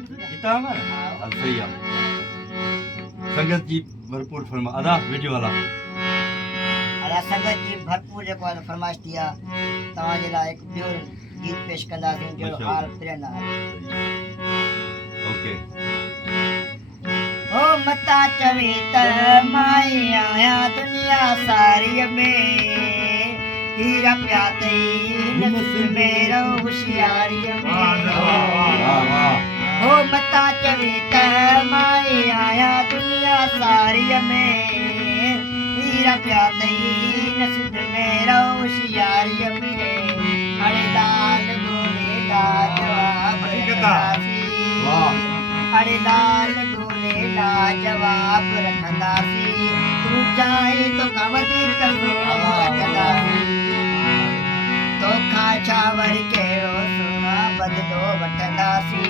इतना ना हल सही है संगत जी भरपूर फरमा आधा वीडियो वाला अदा संगत जी भरपूर जेको आहे फरमाइश थी आहे तव्हांजे लाइ हिकु ॿियो गीत पेश कंदासीं जहिड़ो अच्छा। हाल प्रेरणा आहे ओके ओ मता चवी त माई आहियां दुनिया सारीअ में हीरा पिया अथई नस्ल में रहो होशियारीअ में वाह वाह ओ मता चवी त माई आहियां दुनिया सारीअ में हीरा पिया अथई नस्ल में रहो होशियारीअ में अड़े लाल गोले लाजवाब रखंदासीं अड़े लाल गोले लाजवाब रखंदासीं तूं चाहे तो वधीक रखंदासीं तोखा छा वरी कहिड़ो सोना बदिलो वठंदासीं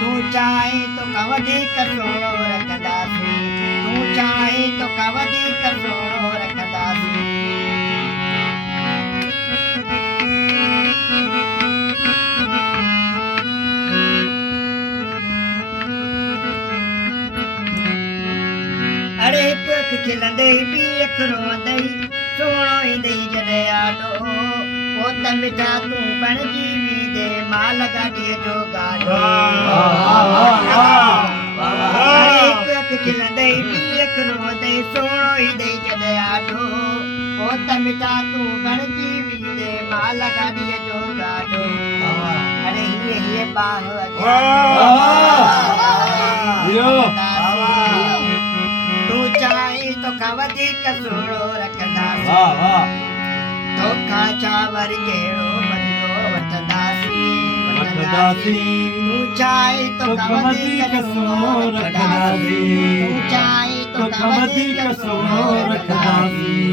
तूं चाहे तो वधीक सोनो रखंदासीं तूं चाहे तो वधीक सोनो रखंदासीं अरे हिकु अखि खिलंदई ॿी अखि रोअंदई सोणो ईंदई जॾहिं आॾो पोइ त मिठा तूं बणिजी वींदे माल गाॾीअ जो गाॾो अरे हिकु अखि खिलंदई ॿी अखि रोअंदई सोणो ईंदई जॾहिं आॾो पोइ त मिठा तूं बणिजी वींदे माल गाॾीअ जो गाॾो अरे हीअ बाह तूं चाहीं तोखां वधीक सुहिणो रखंदासीं तोखां छा वरी कहिड़ो बदिलो वठंदासीं तूं चाहीं तोखां वधीक सुहिणो रखंदासीं तूं चाहीं तोखां वधीक सुहिणो रखंदासीं